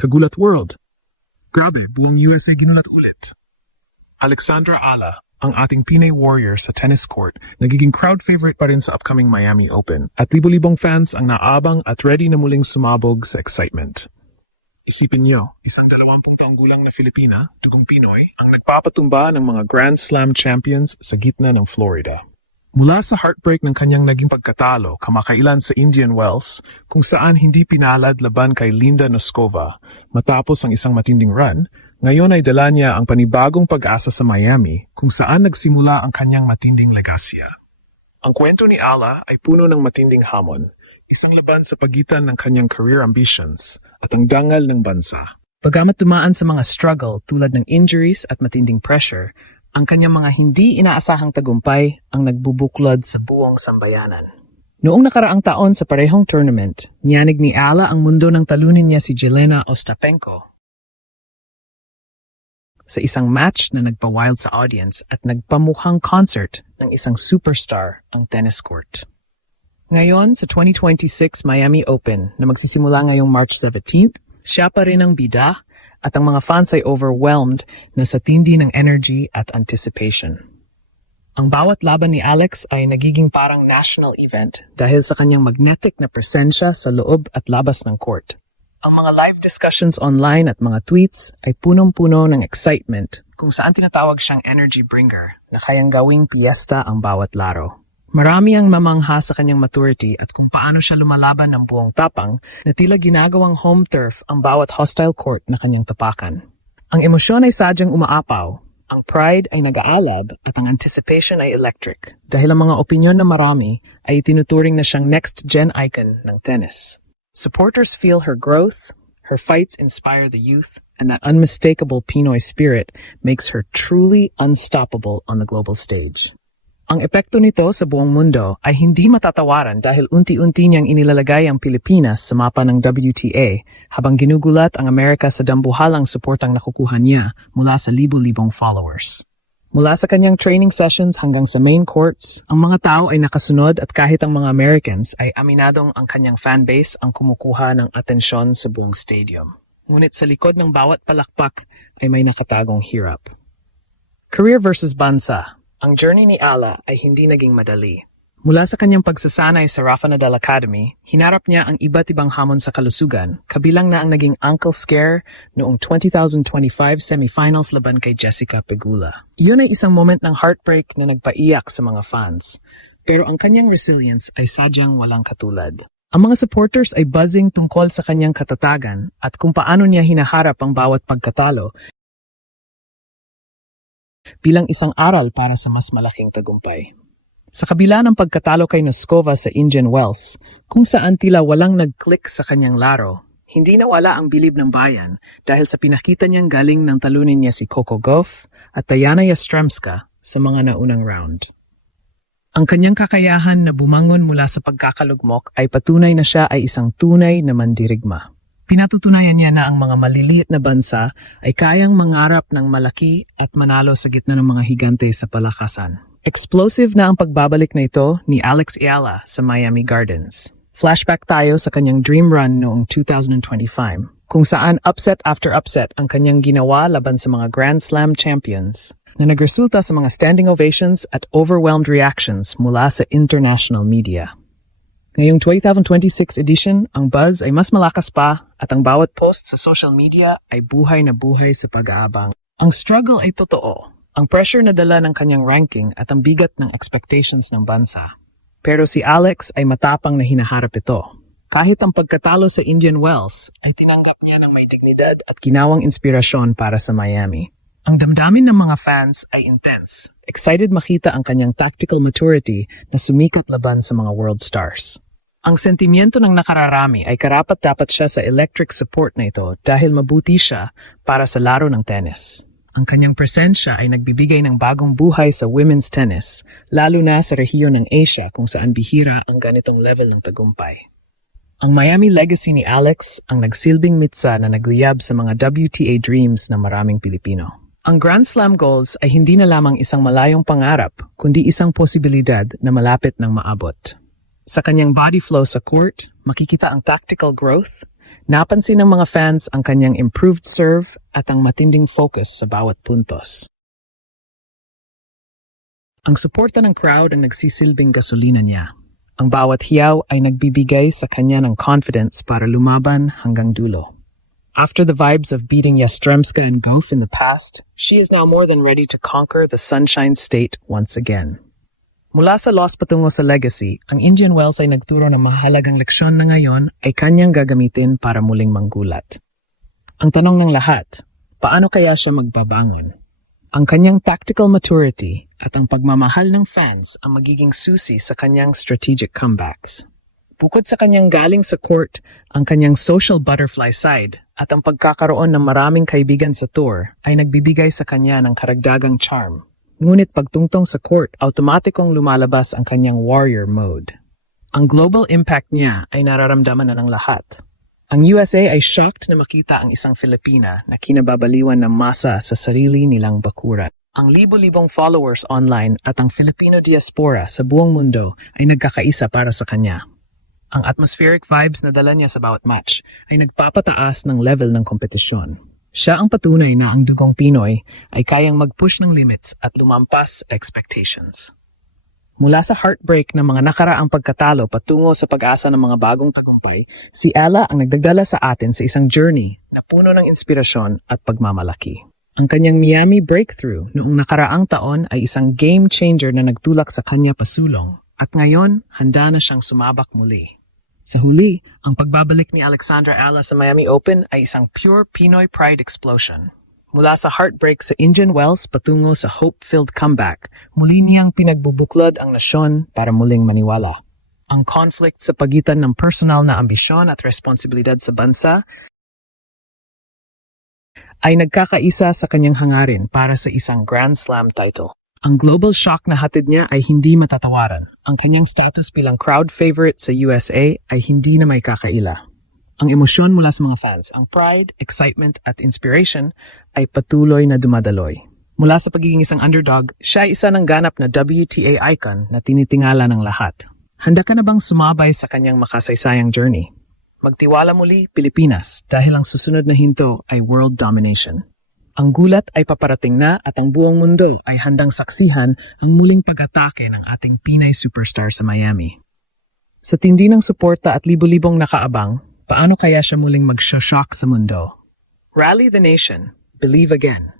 Kagulat World. Grabe, buong USA ginulat ulit. Alexandra Ala, ang ating Pinay warrior sa tennis court, nagiging crowd favorite pa rin sa upcoming Miami Open at libo-libong fans ang naabang at ready na muling sumabog sa excitement. Isipin niyo, isang 20 taong gulang na Filipina, dugong Pinoy, ang nagpapatumba ng mga Grand Slam champions sa gitna ng Florida. Mula sa heartbreak ng kanyang naging pagkatalo kamakailan sa Indian Wells, kung saan hindi pinalad laban kay Linda Noskova matapos ang isang matinding run, ngayon ay dala niya ang panibagong pag-asa sa Miami kung saan nagsimula ang kanyang matinding legasya. Ang kwento ni Ala ay puno ng matinding hamon, isang laban sa pagitan ng kanyang career ambitions at ang dangal ng bansa. Bagamat dumaan sa mga struggle tulad ng injuries at matinding pressure, ang kanyang mga hindi inaasahang tagumpay ang nagbubuklod sa buong sambayanan. Noong nakaraang taon sa parehong tournament, niyanig ni Ala ang mundo ng talunin niya si Jelena Ostapenko sa isang match na nagpa-wild sa audience at nagpamukhang concert ng isang superstar ang tennis court. Ngayon, sa 2026 Miami Open na magsisimula ngayong March 17th, siya pa rin ang bida at ang mga fans ay overwhelmed na sa tindi ng energy at anticipation. Ang bawat laban ni Alex ay nagiging parang national event dahil sa kanyang magnetic na presensya sa loob at labas ng court. Ang mga live discussions online at mga tweets ay punong-puno ng excitement kung saan tinatawag siyang energy bringer na kayang gawing piyesta ang bawat laro. Marami ang mamangha sa kanyang maturity at kung paano siya lumalaban ng buong tapang na tila ginagawang home turf ang bawat hostile court na kanyang tapakan. Ang emosyon ay sadyang umaapaw, ang pride ay nag-aalab at ang anticipation ay electric dahil ang mga opinyon na marami ay tinuturing na siyang next-gen icon ng tennis. Supporters feel her growth, her fights inspire the youth, and that unmistakable Pinoy spirit makes her truly unstoppable on the global stage. Ang epekto nito sa buong mundo ay hindi matatawaran dahil unti-unti niyang inilalagay ang Pilipinas sa mapa ng WTA habang ginugulat ang Amerika sa dambuhalang suportang nakukuha niya mula sa libo-libong followers. Mula sa kanyang training sessions hanggang sa main courts, ang mga tao ay nakasunod at kahit ang mga Americans ay aminadong ang kanyang fanbase ang kumukuha ng atensyon sa buong stadium. Ngunit sa likod ng bawat palakpak ay may nakatagong hirap. Career versus bansa. Ang journey ni Ala ay hindi naging madali. Mula sa kanyang pagsasanay sa Rafa Nadal Academy, hinarap niya ang iba't ibang hamon sa kalusugan, kabilang na ang naging ankle scare noong 2025 semifinals laban kay Jessica Pegula. Iyon ay isang moment ng heartbreak na nagpaiyak sa mga fans, pero ang kanyang resilience ay sadyang walang katulad. Ang mga supporters ay buzzing tungkol sa kanyang katatagan at kung paano niya hinaharap ang bawat pagkatalo bilang isang aral para sa mas malaking tagumpay. Sa kabila ng pagkatalo kay Noskova sa Indian Wells, kung saan tila walang nag-click sa kanyang laro, hindi nawala ang bilib ng bayan dahil sa pinakita niyang galing ng talunin niya si Coco Gauff at Diana Yastremska sa mga naunang round. Ang kanyang kakayahan na bumangon mula sa pagkakalugmok ay patunay na siya ay isang tunay na mandirigma. Pinatutunayan niya na ang mga maliliit na bansa ay kayang mangarap ng malaki at manalo sa gitna ng mga higante sa palakasan. Explosive na ang pagbabalik na ito ni Alex Ayala sa Miami Gardens. Flashback tayo sa kanyang dream run noong 2025, kung saan upset after upset ang kanyang ginawa laban sa mga Grand Slam champions na nagresulta sa mga standing ovations at overwhelmed reactions mula sa international media. Ngayong 2026 edition, ang buzz ay mas malakas pa at ang bawat post sa social media ay buhay na buhay sa pag-aabang. Ang struggle ay totoo, ang pressure na dala ng kanyang ranking at ang bigat ng expectations ng bansa. Pero si Alex ay matapang na hinaharap ito. Kahit ang pagkatalo sa Indian Wells ay tinanggap niya ng may dignidad at ginawang inspirasyon para sa Miami. Ang damdamin ng mga fans ay intense. Excited makita ang kanyang tactical maturity na sumikat laban sa mga world stars. Ang sentimiento ng nakararami ay karapat-dapat siya sa electric support na ito dahil mabuti siya para sa laro ng tennis. Ang kanyang presensya ay nagbibigay ng bagong buhay sa women's tennis, lalo na sa rehiyon ng Asia kung saan bihira ang ganitong level ng tagumpay. Ang Miami legacy ni Alex ang nagsilbing mitsa na nagliyab sa mga WTA dreams ng maraming Pilipino. Ang Grand Slam goals ay hindi na lamang isang malayong pangarap, kundi isang posibilidad na malapit ng maabot. Sa kanyang body flow sa court, makikita ang tactical growth, Napansin ng mga fans ang kanyang improved serve at ang matinding focus sa bawat puntos. Ang suporta ng crowd ang nagsisilbing gasolina niya. Ang bawat hiyaw ay nagbibigay sa kanya ng confidence para lumaban hanggang dulo. After the vibes of beating Yastremska and Goff in the past, she is now more than ready to conquer the Sunshine State once again. Mula sa loss patungo sa legacy, ang Indian Wells ay nagturo ng mahalagang leksyon na ngayon ay kanyang gagamitin para muling manggulat. Ang tanong ng lahat, paano kaya siya magbabangon? Ang kanyang tactical maturity at ang pagmamahal ng fans ang magiging susi sa kanyang strategic comebacks. Bukod sa kanyang galing sa court, ang kanyang social butterfly side at ang pagkakaroon ng maraming kaibigan sa tour ay nagbibigay sa kanya ng karagdagang charm. Ngunit pagtungtong sa court, automatikong lumalabas ang kanyang warrior mode. Ang global impact niya ay nararamdaman na ng lahat. Ang USA ay shocked na makita ang isang Filipina na kinababaliwan ng masa sa sarili nilang bakuran. Ang libo-libong followers online at ang Filipino diaspora sa buong mundo ay nagkakaisa para sa kanya. Ang atmospheric vibes na dala niya sa bawat match ay nagpapataas ng level ng kompetisyon. Siya ang patunay na ang dugong Pinoy ay kayang mag-push ng limits at lumampas expectations. Mula sa heartbreak ng mga nakaraang pagkatalo patungo sa pag-asa ng mga bagong tagumpay, si Ella ang nagdagdala sa atin sa isang journey na puno ng inspirasyon at pagmamalaki. Ang kanyang Miami breakthrough noong nakaraang taon ay isang game changer na nagtulak sa kanya pasulong at ngayon handa na siyang sumabak muli. Sa huli, ang pagbabalik ni Alexandra Ella sa Miami Open ay isang pure Pinoy pride explosion. Mula sa heartbreak sa Indian Wells patungo sa hope-filled comeback, muli niyang pinagbubuklod ang nasyon para muling maniwala. Ang conflict sa pagitan ng personal na ambisyon at responsibilidad sa bansa ay nagkakaisa sa kanyang hangarin para sa isang Grand Slam title. Ang global shock na hatid niya ay hindi matatawaran. Ang kanyang status bilang crowd favorite sa USA ay hindi na may kakaila. Ang emosyon mula sa mga fans, ang pride, excitement at inspiration ay patuloy na dumadaloy. Mula sa pagiging isang underdog, siya ay isa ng ganap na WTA icon na tinitingala ng lahat. Handa ka na bang sumabay sa kanyang makasaysayang journey? Magtiwala muli, Pilipinas, dahil ang susunod na hinto ay world domination. Ang gulat ay paparating na at ang buong mundo ay handang saksihan ang muling pag-atake ng ating Pinay superstar sa Miami. Sa tindi ng suporta at libo-libong nakaabang, paano kaya siya muling mag-shock sa mundo? Rally the nation. Believe again.